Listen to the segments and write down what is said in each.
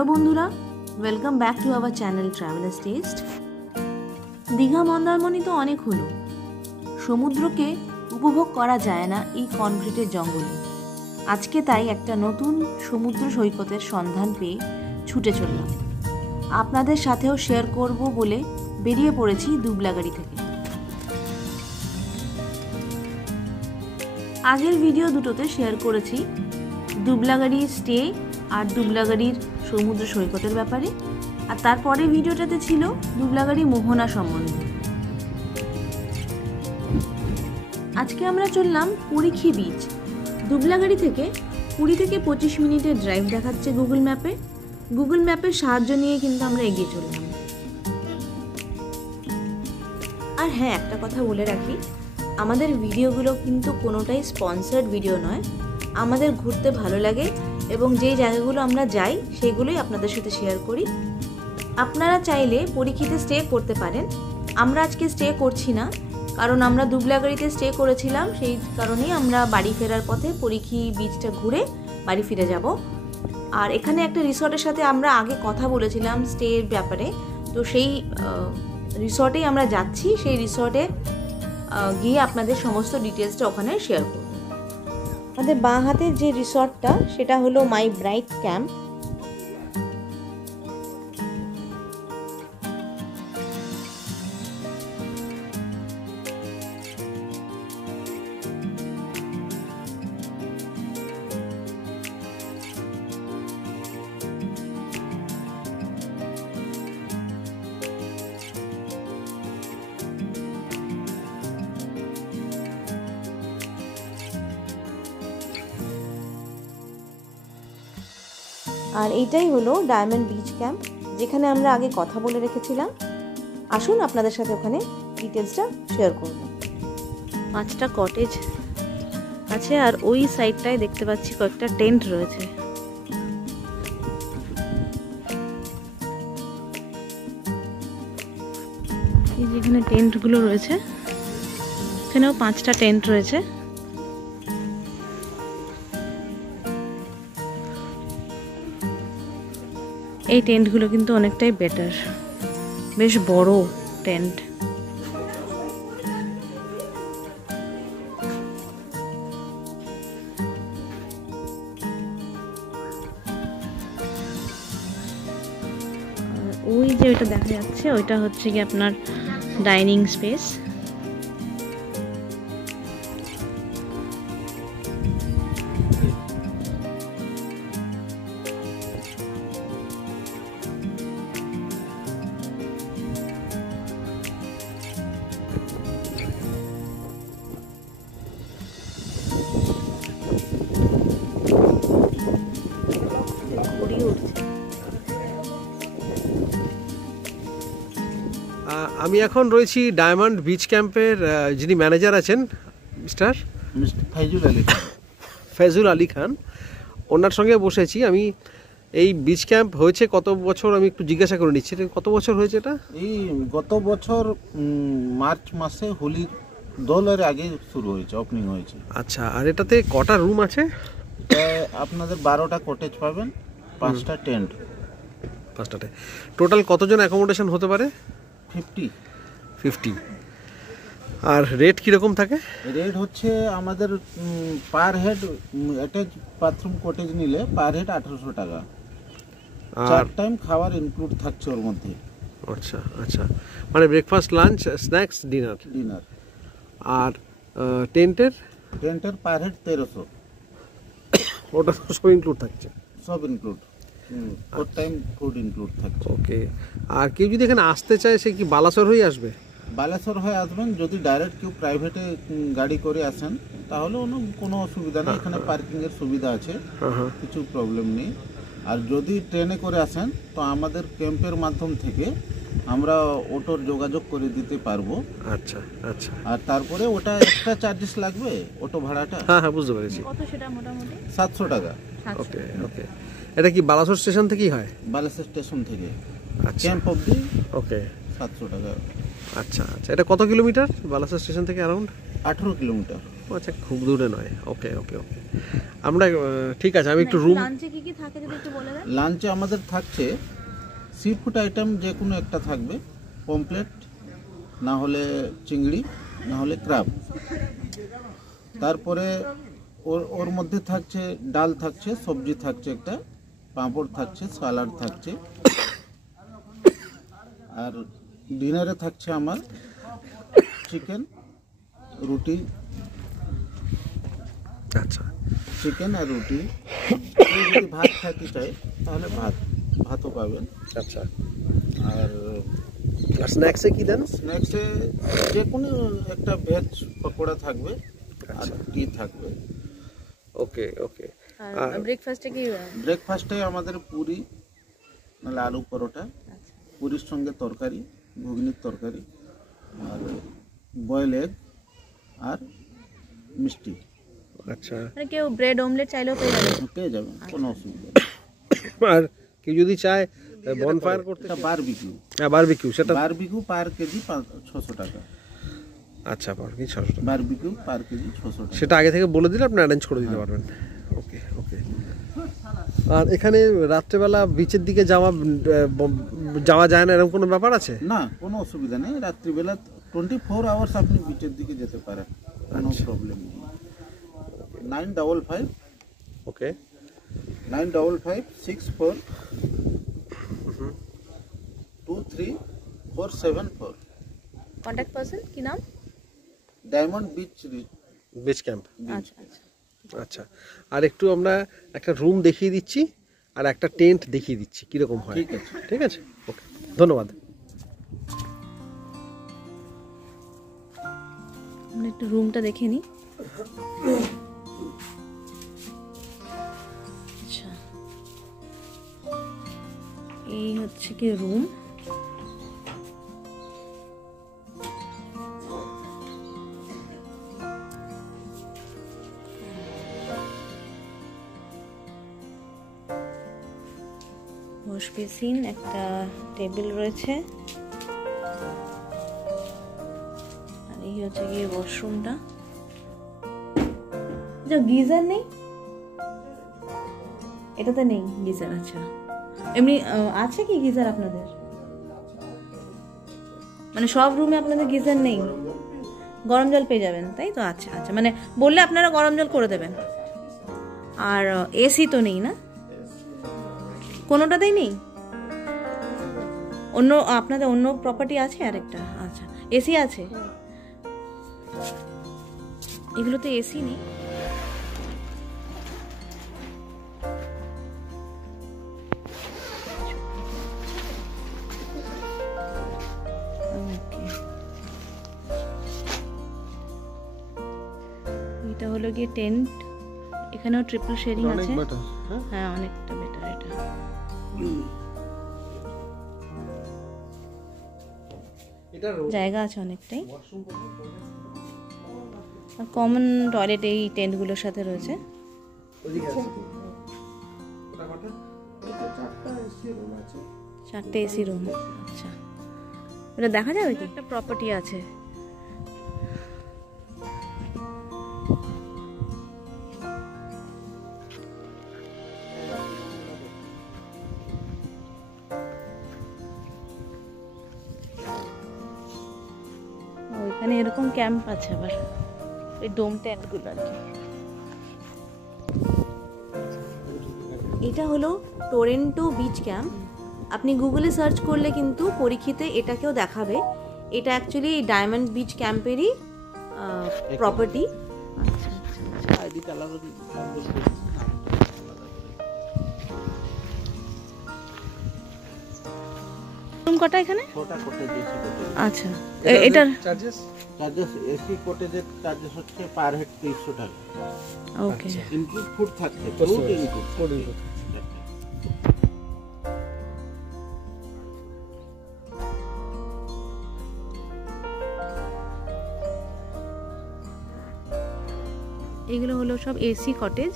Hello বন্ধুরা, welcome back to our channel travellers test. Digha Mandarmani তো অনেক হলো, সমুদ্রকে উপভোগ করা যায় না এই কনক্রিটের জঙ্গলে। আজকে তাই একটা নতুন সমুদ্র সৈকতের সন্ধান পেয়ে ছুটে চললাম। আপনাদের সাথেও শেয়ার করব বলে বেরিয়ে পড়েছি দুবলাগাড়ি থেকে। আগের ভিডিও দুটোতে শেয়ার করেছি দুবলাগাড়ির স্টে আর দুবলাগাড়ির সমুদ্র সৈকতের ব্যাপারে, আর তারপরে ভিডিওটাতে ছিল দুবলাগাড়ি মোহনা সম্বন্ধে। আজকে আমরা চললাম পুরীখি বিচ। দুবলাগাড়ি থেকে 20 থেকে 25 মিনিটের ড্রাইভ দেখাচ্ছে গুগল ম্যাপের সাহায্য নিয়ে কিন্তু আমরা এগিয়ে চললাম। আর হ্যাঁ, একটা কথা বলে রাখি, আমাদের ভিডিওগুলো কিন্তু কোনোটাই স্পন্সর্ড ভিডিও নয়। আমাদের ঘুরতে ভালো লাগে এবং যেই জায়গাগুলো আমরা যাই সেগুলোই আপনাদের সাথে শেয়ার করি। আপনারা চাইলে পুরীখিতে স্টে করতে পারেন। আমরা আজকে স্টে করছি না, কারণ আমরা দুবলাগাড়িতে স্টে করেছিলাম, সেই কারণেই আমরা বাড়ি ফেরার পথে পুরীখি বিচটা ঘুরে বাড়ি ফিরে যাব। আর এখানে একটা রিসর্টের সাথে আমরা আগে কথা বলেছিলাম স্টের ব্যাপারে, তো সেই রিসর্টেই আমরা যাচ্ছি। সেই রিসর্টে গিয়ে আপনাদের সমস্ত ডিটেলসটা ওখানে শেয়ার করব। আমাদের বাঁ হাতের যে রিসর্টটা সেটা হলো মাই ব্রাইট ক্যাম্প। আর এইটাই হলো ডায়মন্ড বিচ ক্যাম্প, যেখানে আমরা আগে কথা বলে রেখেছিলাম। আসুন আপনাদের সাথে ওখানে ডিটেলসটা শেয়ার করব। 5টা কটেজ আছে আর ওই সাইডটায় দেখতে পাচ্ছি কয়েকটা টেন্ট রয়েছে। এই যেখানে টেন্টগুলো রয়েছে, এখানেও 5টা টেন্ট রয়েছে। এই টেন্টগুলো কিন্তু অনেকটাই বেটার, বেশ বড় টেন্ট। ওই যে ওইটা দেখা যাচ্ছে, ওইটা হচ্ছে কি আপনার ডাইনিং স্পেস। আমি এখন রয়েছি ডায়মন্ড বিচ ক্যাম্পের যিনি ম্যানেজার আছেন মিস্টার ফেজুল আলী খান, ওনার সঙ্গে বসেছি আমি। এই বিচ ক্যাম্প হয়েছে কত বছর আমি একটু জিজ্ঞাসা করে নিচ্ছি, কত বছর হয়েছে এটা? এই গত বছর মার্চ মাসে হোলি দোলের আগে শুরু হয়েছে, ওপেনিং হয়েছে। আচ্ছা, আর এটাতে কটা রুম আছে? আপনাদের 12টা কটেজ পাবেন, 5টা টেন্ট। 5টাতে টোটাল কতজন অ্যাকোমোডেশন হতে পারে? 50। আর রেট কীরকম থাকে? রেট হচ্ছে আমাদের per head attach bathroom cottage নিলে পার হেড 1800 টাকা। 4 টাইম খাবার ইনক্লুড থাকছে ওর মধ্যে। আচ্ছা আচ্ছা, মানে ব্রেকফাস্ট, লাঞ্চ, স্ন্যাক্স, ডিনার। আর টেন্টের পার হেড 1300। ওটা সব ইনক্লুড থাকছে? সব ইনক্লুড, 4 টাইম ফুড ইনক্লুড থাকছে। ওকে। আর কেউ যদি এখানে আসতে চায় সে কি বালাসর হয়ে আসবে? বালাসর হয়ে আসবেন। যদি ডাইরেক্ট কেউ প্রাইভেটে গাড়ি করে আসেন তাহলে কোনো অসুবিধা নেই, এখানে পার্কিংয়ের সুবিধা আছে, কিছু প্রবলেম নেই। আর যদি ট্রেনে করে আসেন তো আমাদের ক্যাম্পের মাধ্যম থেকে আমরা অটোর যোগাযোগ করে দিতে পারবো। আচ্ছা আচ্ছা। আর তারপরে ওটা এক্সট্রা চার্জেস লাগবে, অটো ভাড়াটা। হ্যাঁ, বুঝতে পেরেছি। কত সেটা? মোটামুটি 700 টাকা। ওকে ওকে। এটা কি বালাসর স্টেশন থেকেই হয়? বালাসর স্টেশন থেকে আচ্ছা, ক্যাম্প অবধি। ওকে, 700 টাকা। আচ্ছা আচ্ছা। এটা কত কিলোমিটার বালাসর স্টেশন থেকে? Around 18 kilometre. আচ্ছা, খুব দূরে নয়। ওকে ওকে ওকে। আমরা ঠিক আছে, আমি একটু রুম লাঞ্চে কি কি থাকে যদি একটু বলে দেন। লাঞ্চে আমাদের থাকছে সি ফুড আইটেম যে কোনো একটা থাকবে, পমপ্লেট, না হলে চিংড়ি, না হলে ক্রাব। তারপরে ওর মধ্যে থাকছে ডাল থাকছে, সবজি থাকছে একটা, পাঁপড় থাকছে, সালাড থাকছে। আর ডিনারে থাকছে আমার চিকেন, রুটি, আচ্ছা চিকেন আর রুটি। কেউ যদি ভাত খেতে চাই তাহলে ভাতও পাবেন। আচ্ছা, আর আর স্ন্যাক্সে কি দেন? স্ন্যাক্সে যে কোনো একটা ভেজ পকোড়া থাকবে আর টি থাকবে। ওকে ওকে। আর ব্রেকফাস্টে কি? ব্রেকফাস্টে আমাদের পুরি, নাহলে আলু পরোটা, পুরির সঙ্গে তরকারি, ঘুগনির তরকারি, আর বয়েল এগ আর মিষ্টি আচ্ছা, মানে কেউ ব্রেড অমলেট চাইলেও পেয়ে যাবে? পেয়ে যাবেন, কোনো অসুবিধা নেই। আর কেউ যদি চায় বনফায়ার করতে? এটা বারবিকিউ, হ্যাঁ বারবিকিউ, সেটা বারবিকিউ পার কেজি 600 টাকা। আচ্ছা, বারবিকিউ 600 টাকা। বারবিকিউ পার কেজি 600 টাকা। সেটা আগে থেকে বলে দিলে আপনি অ্যারেঞ্জ করে দিতে পারবেন। ওকে ওকে। আর এখানে রাত্রেবেলা বিচের দিকে যাওয়া যায় না, এরকম কোনো ব্যাপার আছে? না, কোনো অসুবিধা নেই। রাত্রিবেলা 24 আওয়ার্স আপনি বিচের দিকে যেতে পারেন, কোনো প্রবলেম নেই। 955 ওকে 955 64 23474। কন্ট্যাক্ট পারসন কি নাম? Diamond beach. Beach camp. আচ্ছা আচ্ছা। আচ্ছা, আর একটু আমরা একটা রুম দেখিয়ে দিচ্ছি আর একটা টেন্ট দেখিয়ে দিচ্ছি কীরকম হয়। ঠিক আছে। ঠিক আছে, ওকে, ধন্যবাদ। আমরা একটু রুমটা দেখে নিই। আচ্ছা, এই হচ্ছে কি রুম। ওয়াশ বেসিন, একটা টেবিল রয়েছে, আর এই হচ্ছে গিয়ে ওয়াশরুমটা। আচ্ছা, গিজার নেই এটাতে? নেই গিজার। আচ্ছা, এমনি আছে কি গিজার আপনাদের? মানে সব রুমে আপনাদের গিজার নেই? গরম জল পেয়ে যাবেন, তাই তো? আচ্ছা আচ্ছা, মানে বললে আপনারা গরম জল করে দেবেন। আর এসি তো নেই না? কোনোটাতেই নেই? অন্য আপনাদের অন্য প্রপার্টি আছে আরেকটা? আচ্ছা, এসি আছে? এগুলোতে এসি নেই। এটা হলো গিয়ে টেন্ট। এখানেও ট্রিপল শেয়ারিং আছে। হ্যাঁ, অনেকটা বেটার এটা। জায়গা আছে অনেকটাই। আর কমন টয়লেট এই টেন্টগুলোর সাথে রয়েছে। চারটে এসি রুম। আচ্ছা, এটা দেখা যাবে কি? একটা প্রপার্টি আছে। ওইখানে এরকম ক্যাম্প আছে আবার, ওই ডোম টেন্টগুলো আর কি। এটা হলো টরেন্টো বিচ ক্যাম্প। আপনি গুগলে সার্চ করলে কিন্তু পরীক্ষিতে এটাকেও দেখাবে। এটা অ্যাকচুয়ালি ডায়মন্ড বিচ ক্যাম্পেরই প্রপার্টি। আচ্ছা রুম কটা এখানে? আচ্ছা, এটার চার্জেস এসি কটেজের চার্জেস হচ্ছে পার হেড 300 টাকা। ওকে, ইনক্লুড ফুড থাকছে, ফুড ইনক্লুড। এগুলো হলো সব এসি কটেজ।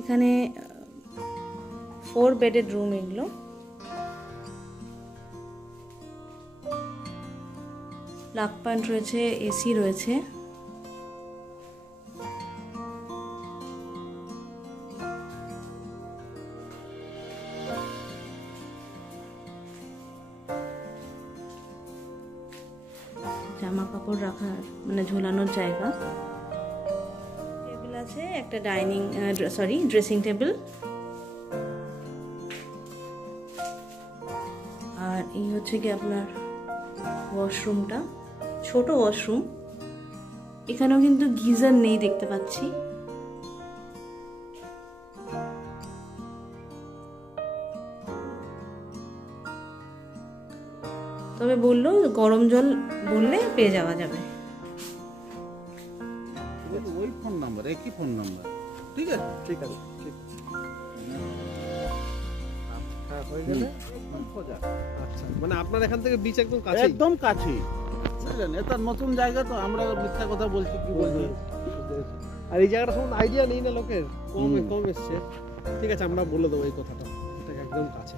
এখানে 4 বেডেড রুম এগুলো। প্লাগ পয়েন্ট রয়েছে, এসি রয়েছে। জামা কাপড় রাখার মানে ঝোলানোর জায়গা। টেবিল আছে, একটা ড্রেসিং টেবিল। আর এই হচ্ছে কি আপনার ওয়াশরুমটা, ছোট ওয়াশরুম। এখানেও কিন্তু গিজার নেই দেখতে পাচ্ছি। তবে বললো গরম জল বললে পেয়ে যাওয়া যাবে। ওই ফোন নাম্বার, একই ফোন নাম্বার। ঠিক আছে, ঠিক আছে, ঠিক আছে। হ্যাঁ, হয়ে গেলে একদম সোজা। আচ্ছা, মানে আপনার এখান থেকে বিচ একদম কাছে? একদম কাছে। বুঝলেন, এটা নতুন জায়গা তো, আমরা মিথ্যা কথা বলছি কি বলছি। আর এই জায়গাটা সম্বন্ধে আইডিয়া নেই না লোকের, কম এসছে। ঠিক আছে, আমরা বলে দেবো এই কথাটা, এটা একদম কাছে।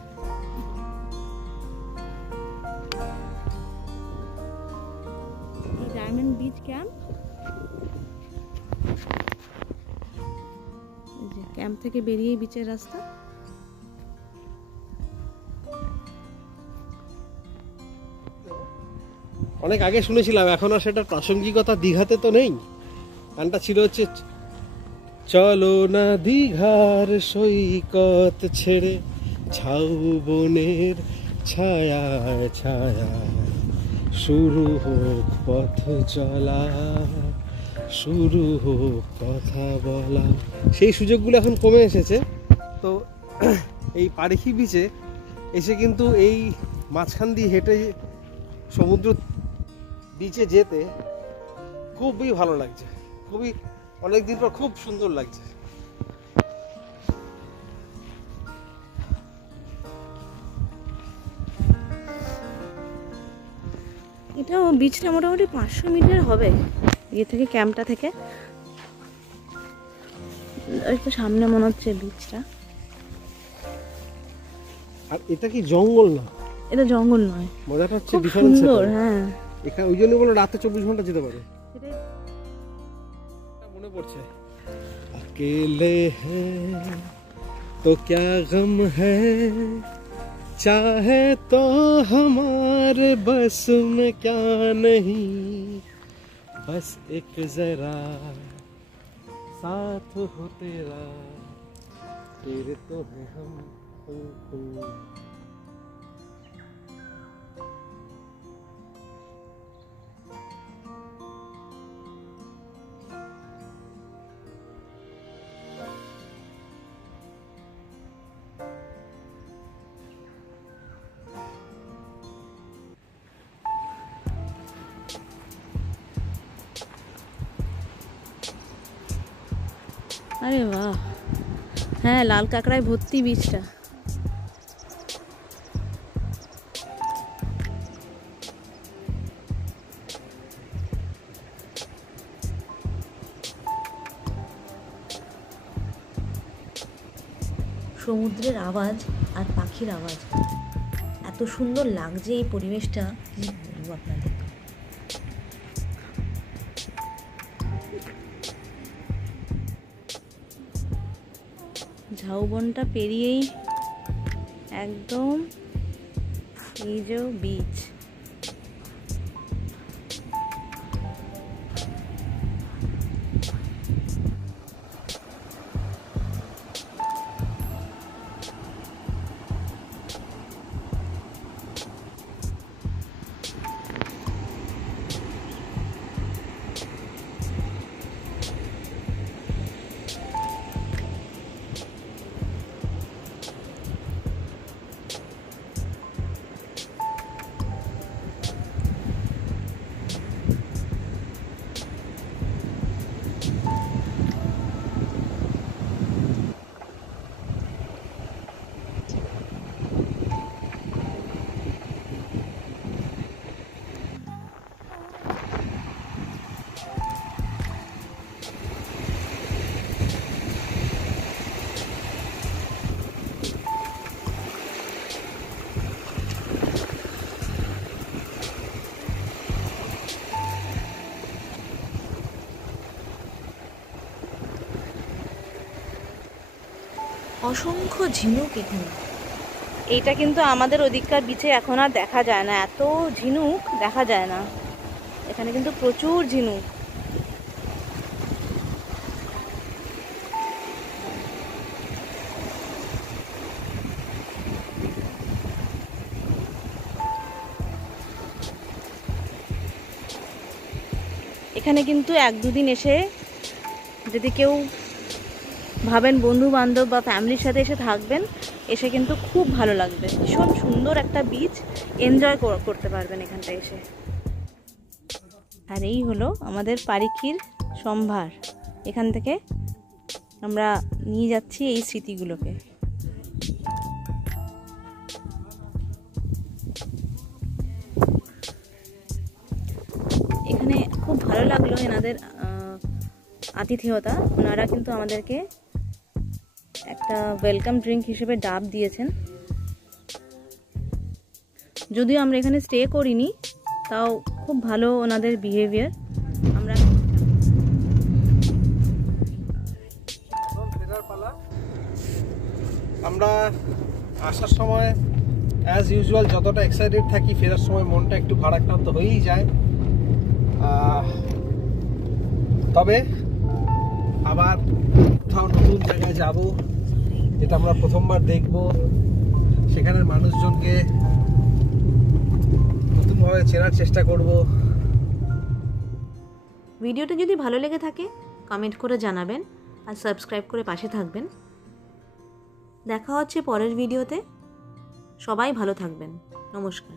Diamond beach camp. এই যে ক্যাম্প থেকে বেরিয়ে বিচের রাস্তা। অনেক আগে শুনেছিলাম, এখন আর সেটার প্রাসঙ্গিকতা দীঘাতে তো নেই। গানটা ছিল হচ্ছে, চলো না দীঘার সৈকত ছেড়ে ঝাউবনের ছায়া ছায়া, শুরু হোক পথ চলা, শুরু হোক কথা বলা। সেই সুযোগগুলো এখন কমে এসেছে। তো এই পারিখি বিচে এসে কিন্তু এই মাঝখান দিয়ে হেঁটে সমুদ্র বিচে যেতে খুবই ভালো লাগছে, খুবই অনেকদিন পর খুব সুন্দর লাগছে। এটাও বিচটা মোটামুটি 500 মিটার হবে এ থেকে, ক্যাম্পটা থেকে। একটু সামনে মনে হচ্ছে বিচটা। আর এটা কি জঙ্গল না? এটা জঙ্গল নয়, মজাটা হচ্ছে খুব ডিফারেন্স। সুন্দর। হ্যাঁ, এখানে ওই জন্য বলো রাতে 24 ঘন্টা যেতে পারে। মনে পড়ছে, अकेले हैं तो क्या गम है, चाहे तो हमारे बस में क्या नहीं, बस एक जरा साथ हो तेरा, तेरे तो है हम। আরে বাহ, হ্যাঁ, লাল কাঁকড়ায় ভর্তি বিচটা। সমুদ্রের আওয়াজ আর পাখির আওয়াজ, এত সুন্দর লাগছে এই পরিবেশটা, কি বলবো আপনাদের। ঝাউবনটা পেরিয়েই একদম এই যে বিচ। অসংখ্য ঝিনুক এখানে। এইটা কিন্তু আমাদের ওদিককার বিচে এখন আর দেখা যায় না, এত ঝিনুক দেখা যায় না। এখানে কিন্তু প্রচুর ঝিনুক। এখানে কিন্তু 1-2 দিন এসে যদি কেউ ভাবেন বন্ধু বান্ধব বা ফ্যামিলির সাথে এসে থাকবেন, এসে কিন্তু খুব ভালো লাগবে। ভীষণ সুন্দর একটা বিচ, এনজয় করতে পারবেন এখানটা এসে। আর এই হলো আমাদের পারিখির সম্ভার। এখান থেকে আমরা নিয়ে যাচ্ছি এই স্মৃতিগুলোকে। এখানে খুব ভালো লাগলো এনাদের আতিথেয়তা। ওনারা কিন্তু আমাদেরকে একটা ওয়েলকাম ড্রিঙ্ক হিসেবে ডাব দিয়েছেন। যদিও আমরা এখানে স্টে করিনি, তাও খুব ভালো ওনাদের বিহেভিয়ার। আমরা আসার সময় অ্যাজ ইউজুয়াল যতটা এক্সাইটেড থাকি, ফেরার সময় মনটা একটু ভারাক্রান্ত হয়েই যায়। তবে আবার কোথাও নতুন জায়গায় যাব, যেটা আমরা প্রথমবার দেখব, সেখানের মানুষজনকে নতুনভাবে চেনার চেষ্টা করব। ভিডিওটা যদি ভালো লেগে থাকে কমেন্ট করে জানাবেন আর সাবস্ক্রাইব করে পাশে থাকবেন। দেখা হচ্ছে পরের ভিডিওতে। সবাই ভালো থাকবেন। নমস্কার।